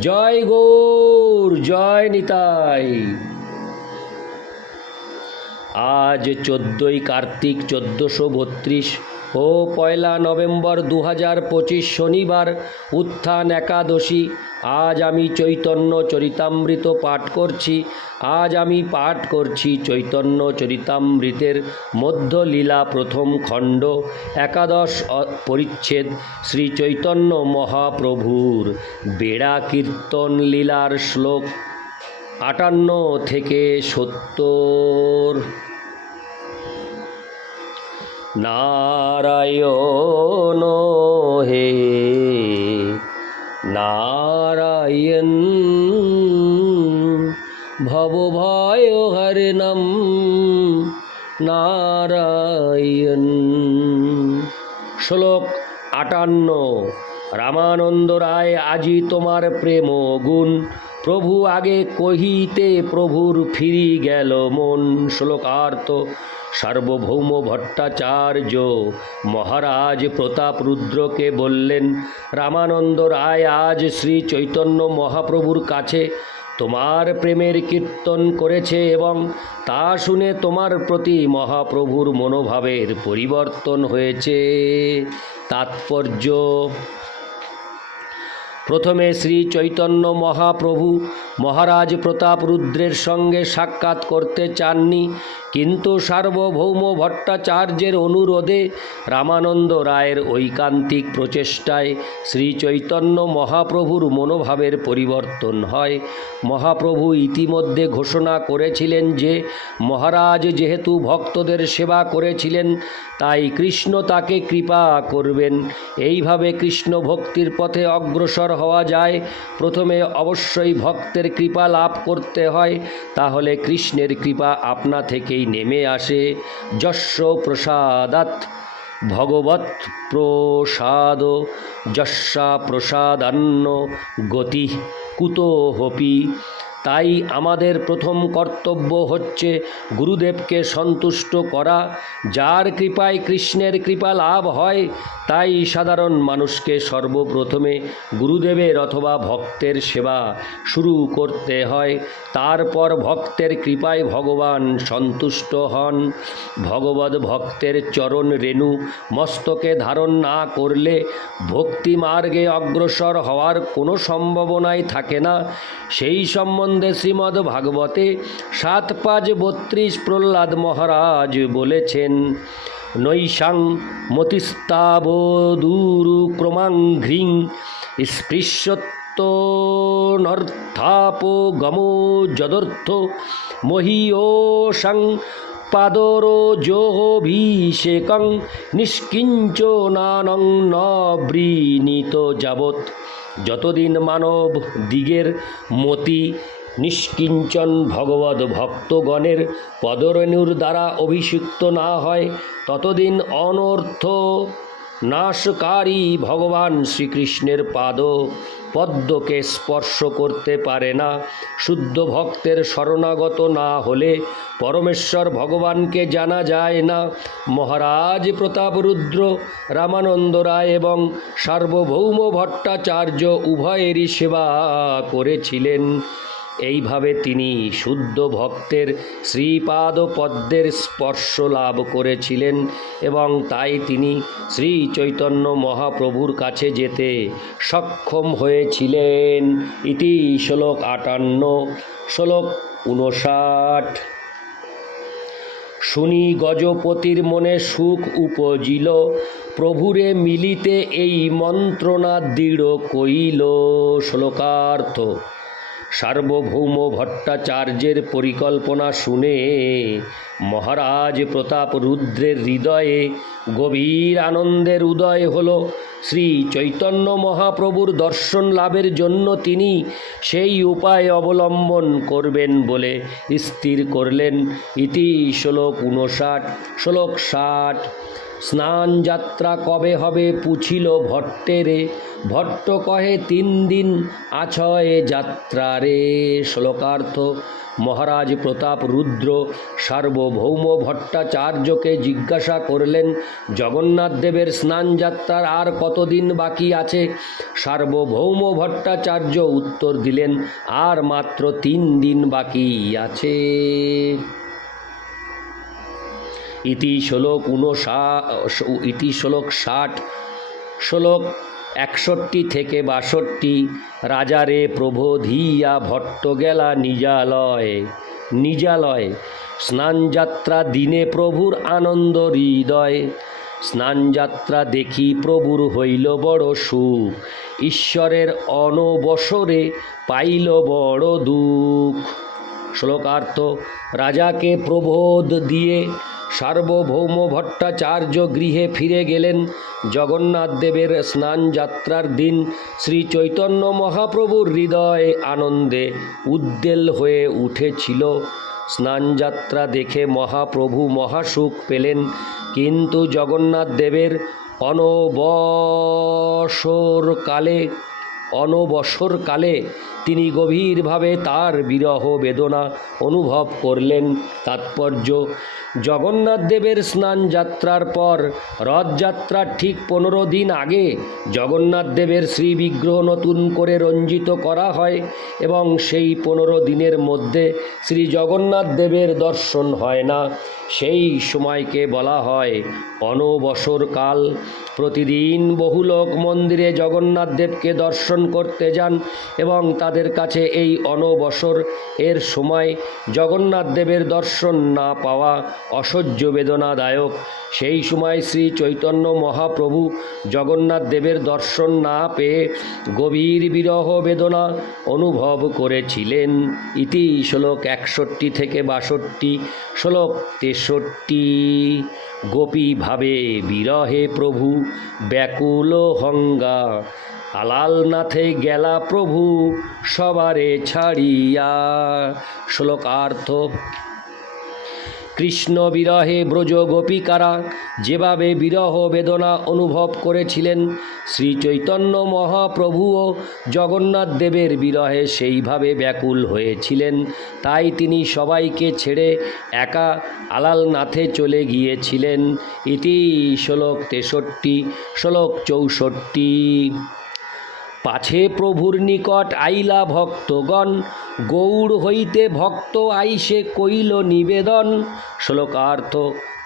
জয় গৌর জয় নিতাই। আজ চোদ্দই কার্তিক চোদ্দোশো বত্রিশ ও পয়লা নভেম্বর দু পঁচিশ শনিবার উত্থান একাদশী। আজ আমি চৈতন্য চরিতামৃত পাঠ করছি। আজ আমি পাঠ করছি চৈতন্য চরিতামৃতের মধ্যলীলা প্রথম খণ্ড। একাদশ পরিচ্ছেদ শ্রী চৈতন্য মহাপ্রভুর বেড়া কীর্তন লীলার শ্লোক আটান্ন থেকে সত্তর। নারায়ণ হে নারায়ণ ভবভয় হরিণম নারায়ণ। শ্লোক আটান্ন রামানন্দ রায় আজি তোমার প্রেম গুণ প্রভু আগে কহিতে প্রভুর ফিরি গেল মন। শ্লোকার্থ সার্বভৌম ভট্টাচার্য, মহারাজ প্রতাপ রুদ্রকে বললেন, রামানন্দ রায় আজ শ্রী চৈতন্য মহাপ্রভুর কাছে তোমার প্রেমের কীর্তন করেছে এবং তা শুনে তোমার প্রতি মহাপ্রভুর মনোভাবের পরিবর্তন হয়েছে। তাৎপর্য প্রথমে শ্রী চৈতন্য মহাপ্রভু মহারাজ প্রতাপ রুদ্রের সঙ্গে সাক্ষাৎ করতে চাননি, কিন্তু সার্বভৌম ভট্টাচার্যের অনুরোধে রামানন্দ রায়ের ঐকান্তিক প্রচেষ্টায় শ্রী চৈতন্য মহাপ্রভুর মনোভাবের পরিবর্তন হয়। মহাপ্রভু ইতিমধ্যে ঘোষণা করেছিলেন যে, মহারাজ যেহেতু ভক্তদের সেবা করেছিলেন, তাই কৃষ্ণ তাকে কৃপা করবেন। এইভাবে কৃষ্ণ ভক্তির পথে অগ্রসর হওয়া যায়। প্রথমে অবশ্যই ভক্তের কৃপা লাভ করতে হয়, তাহলে কৃষ্ণের কৃপা আপনা থেকেই নেমে আসে। যশ্ব প্রসাদাত ভগবত প্রসাদ যশা প্রসাদান্ন গতি কুতোহপি তাই আমাদের প্রথম কর্তব্য হচ্ছে গুরুদেবকে সন্তুষ্ট করা। যার কৃপায় কৃষ্ণের কৃপা লাভ হয়, তাই সাধারণ মানুষকে সর্বপ্রথমে গুরুদেবের অথবা ভক্তের সেবা শুরু করতে হয়। তারপর ভক্তের কৃপায় ভগবান সন্তুষ্ট হন। ভগবত ভক্তের চরণ রেণু মস্তকে ধারণ না করলে ভক্তি মার্গে অগ্রসর হওয়ার কোনো সম্ভাবনাই থাকে না। সেই সম্বন্ধে শ্রীমদ্ ভাগবতে সাত পাঁচ বত্রিশ প্রহ্লাদ মহারাজ বলেছেন, নৈশাং মতিস্তাবদূরু ক্রমাঘ্রিং স্পৃশ্যত্ব নর্থাপো গমো যদর্থ মহীয়সাং পাদরোজোভিষেকং নিষ্কিঞ্চনানং ন বৃণীত যাবৎ। যতদিন মানব দিগের মতি নিষ্কিঞ্চন ভগবত ভক্তগণের পদরেণুর দ্বারা অভিষিক্ত না হয়, ততদিন অনর্থ নাশকারী ভগবান শ্রীকৃষ্ণের পাদ পদ্মকে স্পর্শ করতে পারে না। শুদ্ধ ভক্তের শরণাগত না হলে পরমেশ্বর ভগবানকে জানা যায় না। মহারাজ প্রতাপরুদ্র রামানন্দ রায় এবং সার্বভৌম ভট্টাচার্য উভয়েরই সেবা করেছিলেন। এইভাবে তিনি শুদ্ধ ভক্তের শ্রীপাদ পদ্মের স্পর্শ লাভ করেছিলেন এবং তাই তিনি শ্রী চৈতন্য মহাপ্রভুর কাছে যেতে সক্ষম হয়েছিলেন। ইতি শ্লোক আটান্ন, শ্লোক উনষাট শুনি গজপতির মনে সুখ উপজিল, প্রভুরে মিলিতে এই মন্ত্রণা দৃঢ় কইল। শ্লোকার্থ সার্বভৌম ভট্টাচার্যের পরিকল্পনা শুনে মহারাজ প্রতাপ রুদ্রের হৃদয়ে গভীর আনন্দের উদয় হল। শ্রী চৈতন্য মহাপ্রভুর দর্শন লাভের জন্য তিনি সেই উপায় অবলম্বন করবেন বলে স্থির করলেন। ইতি শ্লোক উনষাট শ্লোক ষাট। স্নান যাত্রা কবে হবে পুছিল ভট্টেরে? ভট্ট কহে তিন দিন আছয় যাত্রা রে। শ্লোকার্থ মহারাজ প্রতাপ রুদ্র সার্বভৌম ভট্টাচার্যকে জিজ্ঞাসা করলেন, জগন্নাথ দেবের স্নান যাত্রার আর কতদিন বাকি আছে? সার্বভৌম ভট্টাচার্য উত্তর দিলেন, আর মাত্র তিন দিন বাকি আছে। ইতি শ্লোক উনষা ইতি শ্লোক ষাট। শ্লোক একষট্টি থেকে বাষট্টি। রাজারে প্রবোধিয়া ভট্ট গেলা নিজালয় নিজালয়। স্নানযাত্রা দিনে প্রভুর আনন্দ হৃদয়। স্নানযাত্রা দেখি প্রভুর হইল বড় সুখ। ঈশ্বরের অনবসরে পাইল বড় দুঃখ। শ্লোকার্থ, রাজাকে প্রবোধ দিয়ে সার্বভৌম ভট্টাচার্য গৃহে ফিরে গেলেন জগন্নাথ দেবের স্নান যাত্রার দিন। শ্রী চৈতন্য মহাপ্রভুর হৃদয় আনন্দে উদ্বেল হয়ে উঠেছিল। স্নানযাত্রা দেখে মহাপ্রভু মহাসুখ পেলেন, কিন্তু জগন্নাথ দেবের অনবসরকালে অনবসরকালে তিনি গভীরভাবে তার বিরহ বেদনা অনুভব করলেন। তাৎপর্য, জগন্নাথ দেবের স্নান যাত্রার পর রথযাত্রার ঠিক পনেরো দিন আগে জগন্নাথ দেবের শ্রী বিগ্রহ নতুন করে রঞ্জিত করা হয় এবং সেই পনেরো দিনের মধ্যে শ্রী জগন্নাথ দেবের দর্শন হয় না। সেই সময়কে বলা হয় অনবসরকাল প্রতিদিন বহু লোক মন্দিরে জগন্নাথ দেবকে দর্শন করতে যান এবং তাদের কাছে এই অনবসর এর সময় জগন্নাথ দেবের দর্শন না পাওয়া অসহ্য বেদনাদায়ক। সেই সময় শ্রী চৈতন্য মহাপ্রভু জগন্নাথ দেবের দর্শন না পেয়ে গভীর বিরহ বেদনা অনুভব করেছিলেন। ইতি শ্লোক একষট্টি থেকে বাষট্টি, শ্লোক তেষট্টি। গোপী ভাবে বিরহে প্রভু ব্যাকুল হঙ্গা আলালনাথে গেলা প্রভু সবারে ছাড়িয়া। শ্লোকার্থ, কৃষ্ণ বিরহে ব্রজ গোপিকারা যেভাবে বিরহ বেদনা অনুভব করেছিলেন, শ্রী চৈতন্য মহাপ্রভুও জগন্নাথ দেবের বিরহে সেইভাবে ব্যাকুল হয়েছিলেন। তাই তিনি সবাইকে ছেড়ে একা আলালনাথে চলে গিয়েছিলেন। ইতি শ্লোক তেষট্টি, শ্লোক চৌষট্টি। পাছে প্রভুর নিকট আইলা ভক্তগণ। গৌড় হইতে ভক্ত আইসে কইল নিবেদন। শ্লোকার্থ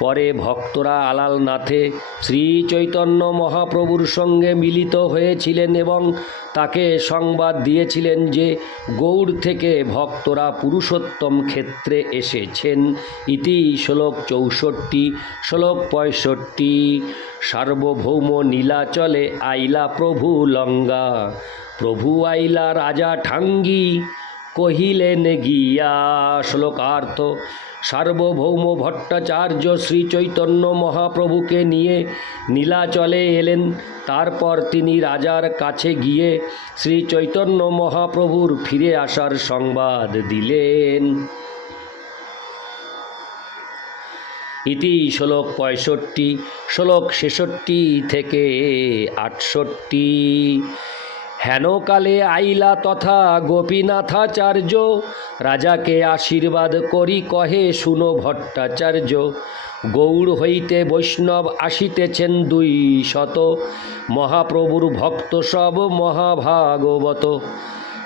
পরে ভক্তরা আলালনাথে শ্রী চৈতন্য মহাপ্রভুর সঙ্গে মিলিত হয়েছিলেন এবং তাকে সংবাদ দিয়েছিলেন যে গৌড় থেকে ভক্তরা পুরুষোত্তম ক্ষেত্রে এসেছেন। ইতি শ্লোক চৌষট্টি, শ্লোক পঁয়ষট্টি। সার্বভৌম নীলাচলে আইলা প্রভু লঙ্গা, প্রভু আইলা রাজা ঠাঙ্গি, কহিলেন গিয়া। শ্লোকার্থ সার্বভৌম ভট্টাচার্য শ্রী চৈতন্য মহাপ্রভুকে নিয়ে নীলাচলে এলেন। তারপর তিনি রাজার কাছে গিয়ে শ্রী চৈতন্য মহাপ্রভুর ফিরে আসার সংবাদ দিলেন। ইতি শ্লোক পঁয়ষট্টি, শ্লোক ছেষট্টি থেকে আটষট্টি। হেনকালে আইলা তথা গোপীনাথাচার্য। রাজাকে আশীর্বাদ করি কহে, শুনো ভট্টাচার্য গৌড় হইতে বৈষ্ণব আসিতেছেন দুই শত। মহাপ্রভুর ভক্ত সব মহাভাগবত।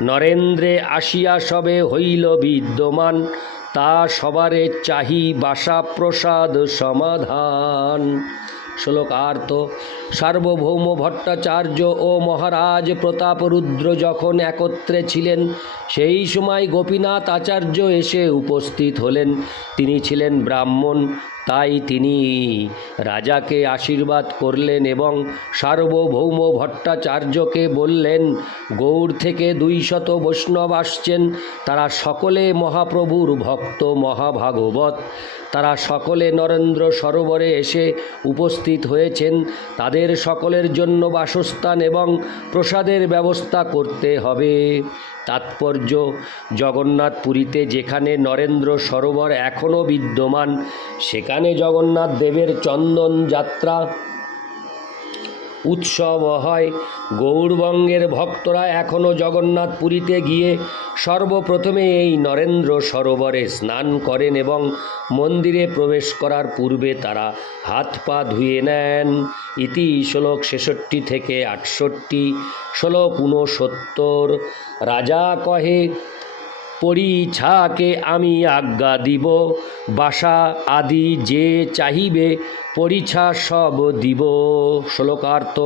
নরেন্দ্রে আসিয়া সবে হইল বিদ্যমান, তা সবারে চাহি বাসা প্রসাদ সমাধান। শ্লোকার্থ সার্বভৌম ভট্টাচার্য ও মহারাজ প্রতাপ রুদ্র যখন একত্রে ছিলেন, সেই সময় গোপীনাথ আচার্য এসে উপস্থিত হলেন। তিনি ছিলেন ব্রাহ্মণ তাই তিনি রাজাকে আশীর্বাদ করলেন এবং সার্বভৌম ভট্টাচার্যকে বললেন, গৌড় থেকে দুই শত বৈষ্ণব আসছেন। তারা সকলে মহাপ্রভুর ভক্ত মহাভাগবত। তারা সকলে নরেন্দ্র সরোবরে এসে উপস্থিত হয়েছেন। তাদের সকলের জন্য বাসস্থান এবং প্রসাদের ব্যবস্থা করতে হবে। তাৎপর্য জগন্নাথ পুরীতে যেখানে নরেন্দ্র সরোবর এখনও বিদ্যমান সেখানে জগন্নাথ দেবের চন্দন যাত্রা উৎসব হয়। গৌরবঙ্গের ভক্তরা এখনও জগন্নাথ পুরীতে গিয়ে সর্বপ্রথমে এই নরেন্দ্র সরোবরে স্নান করেন এবং মন্দিরে প্রবেশ করার পূর্বে তারা হাত পা ধুয়ে নেন। ইতি শ্লোক ছেষট্টি থেকে আটষট্টি। শ্লোক ঊনসত্তর। রাজা কহে পরিছাকে আমি আজ্ঞা দিব। বাসা আদি যে চাহিবে, পরিছা সব দিব। শ্লোকার্থ,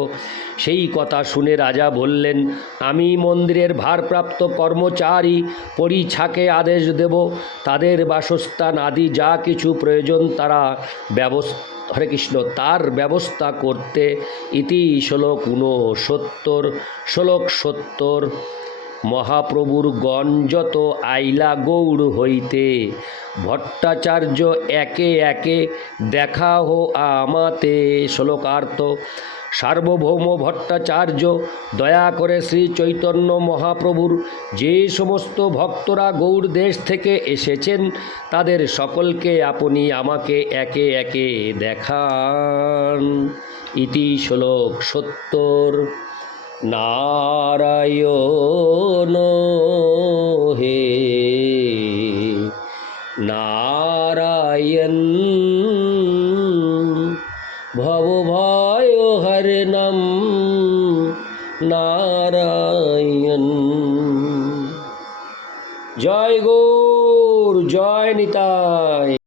সেই কথা শুনে রাজা বললেন, আমি মন্দিরের ভারপ্রাপ্ত কর্মচারী, পরিছাকে আদেশ দেব। তাদের বাসস্থান আদি যা কিছু প্রয়োজন তারা ব্যবস্থা, হরে কৃষ্ণ, তার ব্যবস্থা করতে ইতি শ্লোক ঊনসত্তর, শ্লোক সত্তর মহাপ্রভুর গঞ্জত আইলা গৌড় হইতে, ভট্টাচার্য একে একে দেখা হো আমাতে। শ্লোকার্থ, সার্বভৌম ভট্টাচার্য, দয়া করে শ্রী চৈতন্য মহাপ্রভুর যে সমস্ত ভক্তরা গৌড় দেশ থেকে এসেছেন, তাদের সকলকে আপনি আমাকে একে একে দেখান। ইতি শ্লোক সত্তর। নারায়ণ হে নারায়ণ ভব ভয় হরে নাম নারায়ণ। জয় গৌর জয় নিতাই।